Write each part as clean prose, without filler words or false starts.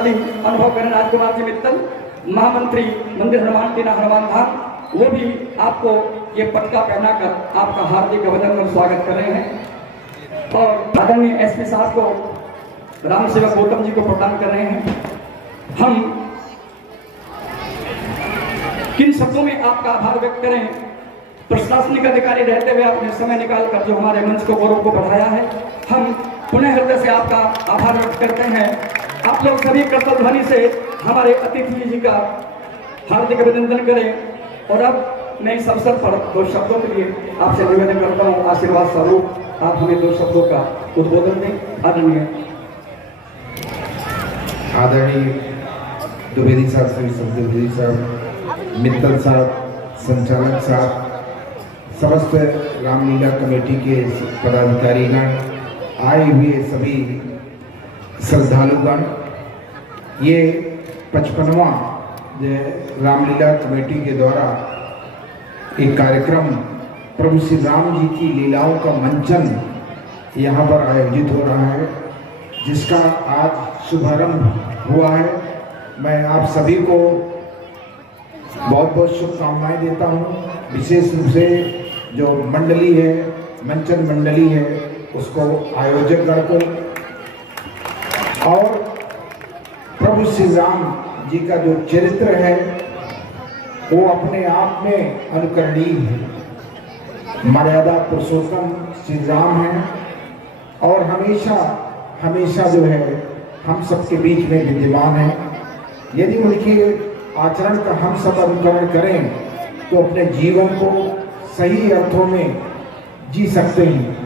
गौरवशाली अनुभव करें राजकुमार जी मित्तल, महामंत्री मंदिर हनुमान टीना हनुमान धाम, वो भी आपको ये पटका पहनाकर आपका हार्दिक अभिनंदन और स्वागत कर रहे हैं। और आदरणीय एसपी साहब को राम सेवक गौतम जी को प्रदान कर रहे हैं। हम किन शब्दों में आपका आभार व्यक्त करें? प्रशासनिक अधिकारी रहते हुए आपने समय निकालकर जो हमारे मंच को गौरव को बढ़ाया है, हम पुनः हृदय से आपका आभार व्यक्त करते हैं। आप लोग सभी करतल ध्वनि से हमारे अतिथि जी का हार्दिक अभिनंदन करें। और अब मैं इस अवसर पर दो शब्दों के लिए आपसे निवेदन करता हूँ, आशीर्वाद स्वरूप आप हमें दो शब्दों का उद्बोधन दें। आदरणीय द्विवेदी साहब, श्री द्विवेदी साहब, मित्तल साहब, संचालक साहब, समस्त रामलीला कमेटी के पदाधिकारीगण, आए हुए सभी श्रद्धालुगण, ये 55वां रामलीला कमेटी के द्वारा एक कार्यक्रम प्रभु श्री राम जी की लीलाओं का मंचन यहाँ पर आयोजित हो रहा है, जिसका आज शुभारंभ हुआ है। मैं आप सभी को बहुत बहुत शुभकामनाएं देता हूँ। विशेष रूप से जो मंडली है, मंचन मंडली है, उसको, आयोजक गण को, और प्रभु श्री राम जी का जो चरित्र है वो अपने आप में अनुकरणीय है। मर्यादा पुरुषोत्तम श्री राम है और हमेशा हमेशा जो है हम सबके बीच में विद्यमान है। यदि उनके आचरण का हम सब अनुकरण करें तो अपने जीवन को सही अर्थों में जी सकते हैं।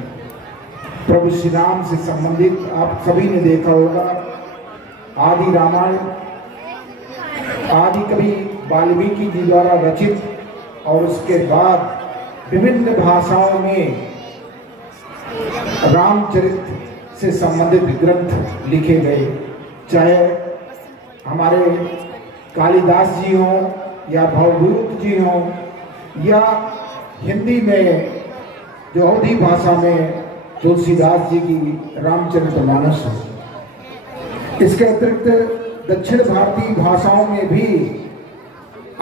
प्रभु श्री राम से संबंधित आप सभी ने देखा होगा, आदि रामायण, आदि कवि वाल्मीकि जी द्वारा रचित और उसके बाद विभिन्न भाषाओं में रामचरित्र से संबंधित ग्रंथ लिखे गए, चाहे हमारे कालिदास जी हों या भवभूत जी हों या हिंदी में जो अवधी भाषा में तुलसीदास जी की रामचरितमानस है। इसके अतिरिक्त दक्षिण भारतीय भाषाओं में भी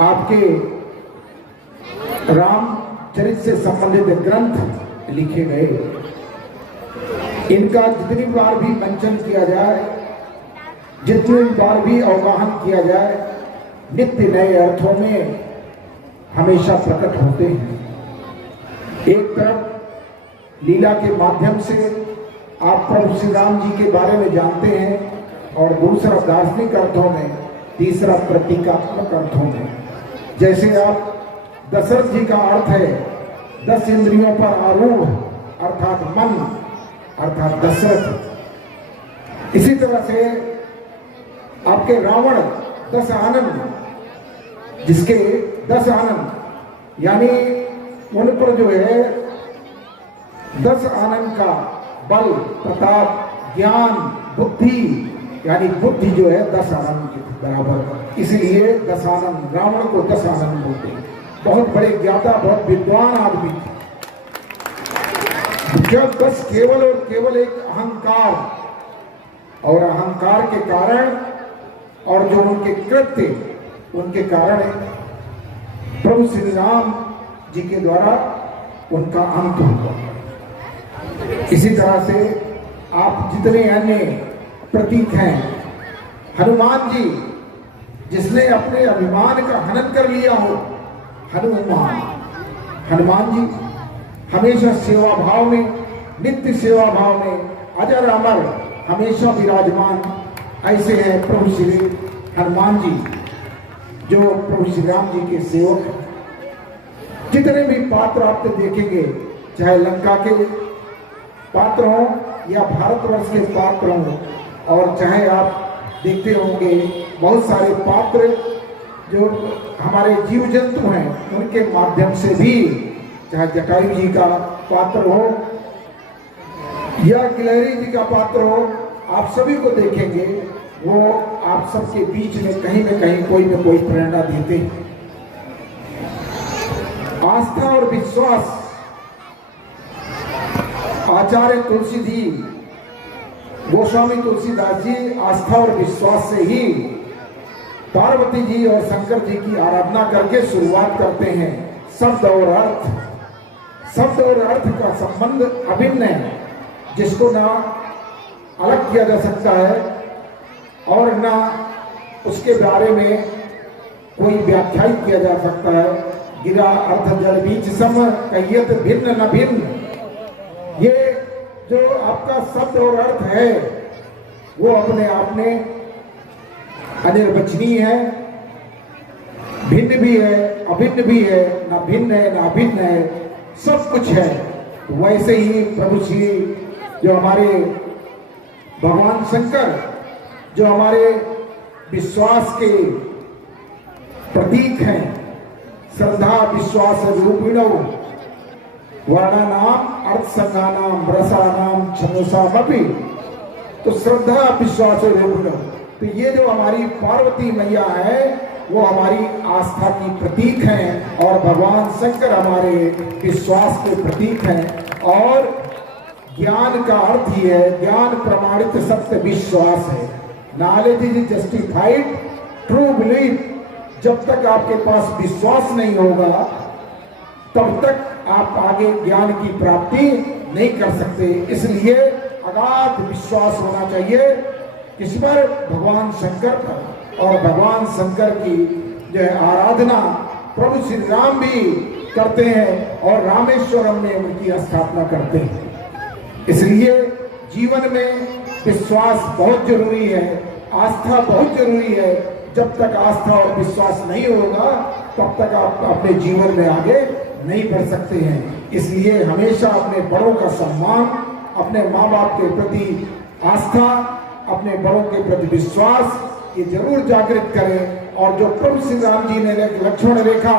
आपके रामचरित से संबंधित ग्रंथ लिखे गए। इनका जितनी बार भी मंचन किया जाए, जितनी बार भी अवगाहन किया जाए, नित्य नए अर्थों में हमेशा प्रकट होते हैं। एक तरफ लीला के माध्यम से आप प्रभु श्री राम जी के बारे में जानते हैं और दूसरा दार्शनिक अर्थों में, तीसरा प्रतीकात्मक अर्थों में। जैसे आप दशरथ जी का अर्थ है 10 इंद्रियों पर आरूढ़ अर्थात मन अर्थात दशरथ। इसी तरह से आपके रावण 10 आनंद, जिसके 10 आनंद यानी उन पर जो है 10 आनंद का बल, प्रताप, ज्ञान, बुद्धि, यानी बुद्धि जो है 10 आनंद के बराबर, इसलिए 10 आनंद, रावण को 10 आनंद बोलते हैं। बहुत बड़े ज्ञाता, बहुत विद्वान आदमी थे। जब बस केवल और केवल एक अहंकार, और अहंकार के कारण और जो उनके कृत्य, उनके कारण प्रभु श्री राम जी के द्वारा उनका अंत हुआ। इसी तरह से आप जितने अन्य प्रतीक हैं, हनुमान जी जिसने अपने अभिमान का हनन कर लिया हो, हनुमान जी हमेशा सेवा भाव में, नित्य सेवा भाव में, अजर अमर हमेशा विराजमान। ऐसे हैं प्रभु श्री हनुमान जी, जो प्रभु श्री राम जी के सेवक हैं। जितने भी पात्र आप देखेंगे, चाहे लंका के पात्र हों या भारतवर्ष के पात्र हों, और चाहे आप देखते होंगे बहुत सारे पात्र जो हमारे जीव जंतु हैं, उनके माध्यम से भी, चाहे जटायु जी का पात्र हो या गिलहरी जी का पात्र हो, आप सभी को देखेंगे वो आप सबके बीच में कहीं न कहीं कोई न कोई प्रेरणा देते हैं। आस्था और विश्वास, आचार्य तुलसी जी गोस्वामी तुलसीदास जी आस्था और विश्वास से ही पार्वती जी और शंकर जी की आराधना करके शुरुआत करते हैं। शब्द और अर्थ का संबंध अभिन्न है, जिसको ना अलग किया जा सकता है और ना उसके बारे में कोई व्याख्यायित किया जा सकता है। गिरा अर्थ जल बीच सम कहियत भिन्न न भिन्न। ये जो आपका शब्द और अर्थ है वो अपने आप में अनिर्वचनीय है, भिन्न भी है, अभिन्न भी है, ना भिन्न है ना अभिन्न है, सब कुछ है। तो वैसे ही प्रभु श्री जो हमारे भगवान शंकर जो हमारे विश्वास के प्रतीक हैं, श्रद्धा विश्वास रूपिणो वर्णानाम अर्थ संज्ञानाम रसानाम छंदसामपि। तो श्रद्धा विश्वास रूपिणो, तो ये जो हमारी पार्वती मैया है वो हमारी आस्था की प्रतीक हैं और भगवान शंकर हमारे विश्वास के प्रतीक हैं। और ज्ञान का अर्थ ही है, ज्ञान प्रमाणित सत्य विश्वास है। Knowledge is justified true belief. जब तक आपके पास विश्वास नहीं होगा तब तक आप आगे ज्ञान की प्राप्ति नहीं कर सकते। इसलिए अगाध विश्वास होना चाहिए किस पर? भगवान शंकर पर। और भगवान शंकर की जो है आराधना प्रभु श्री राम भी करते हैं और रामेश्वरम में उनकी स्थापना करते हैं। इसलिए जीवन में विश्वास बहुत जरूरी है, आस्था बहुत जरूरी है। जब तक आस्था और विश्वास नहीं होगा तब तक आप अपने जीवन में आगे नहीं बढ़ सकते हैं। इसलिए हमेशा अपने बड़ों का सम्मान, अपने माँ बाप के प्रति आस्था, अपने बड़ों के प्रति विश्वास ये जरूर जागृत करें। और जो प्रभु श्री राम जी ने लक्ष्मण रेखा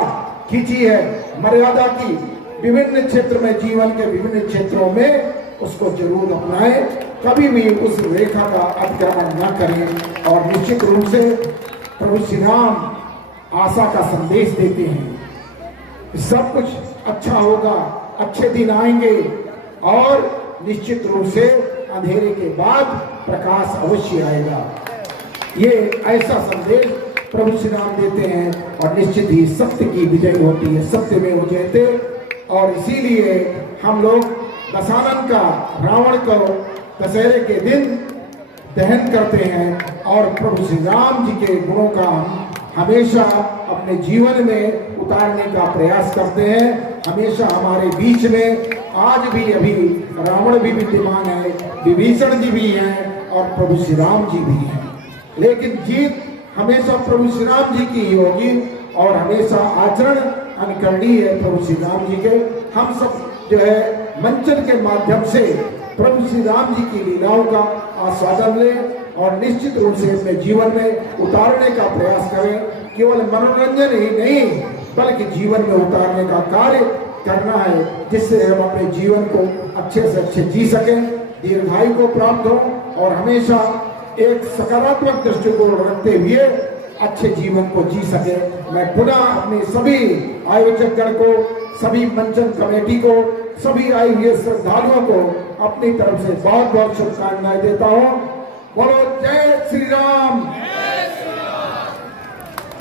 खींची है मर्यादा की, विभिन्न क्षेत्र में, जीवन के विभिन्न क्षेत्रों में उसको जरूर अपनाएं, कभी भी उस रेखा का अतिक्रमण न करें। और निश्चित रूप से प्रभु श्री राम आशा का संदेश देते हैं, सब कुछ अच्छा होगा, अच्छे दिन आएंगे और निश्चित रूप से अंधेरे के बाद प्रकाश अवश्य आएगा। ये ऐसा संदेश प्रभु श्री राम देते हैं और निश्चित ही सत्य की विजय होती है, सत्य में वो जयते। और इसीलिए हम लोग दशानन का, रावण को दशहरे के दिन दहन करते हैं और प्रभु श्री राम जी के गुणों का हम हमेशा अपने जीवन में उतारने का प्रयास करते हैं। हमेशा हमारे बीच में आज भी अभी रावण भी विद्यमान है, विभीषण जी भी हैं और प्रभु श्री राम जी भी हैं, लेकिन जीत हमेशा प्रभु श्री राम जी की ही होगी और हमेशा आचरण अनुकरणीय है प्रभु श्री राम जी के। हम सब जो है मंचन के माध्यम से प्रभु श्री राम जी की लीलाओं का आस्वादन लें और निश्चित रूप से अपने जीवन में उतारने का प्रयास करें। केवल मनोरंजन ही नहीं बल्कि जीवन में उतारने का कार्य करना है, जिससे हम अपने जीवन को अच्छे से अच्छे जी सकें, दीर्घायु को प्राप्त हो और हमेशा एक सकारात्मक दृष्टिकोण रखते हुए अच्छे जीवन को जी सके। मैं पुनः अपने सभी आयोजक गण को, सभी मंचन कमेटी को, सभी आए हुए श्रद्धालुओं को अपनी तरफ से बहुत बहुत शुभकामनाएं देता हूँ। बोलो जय श्री राम।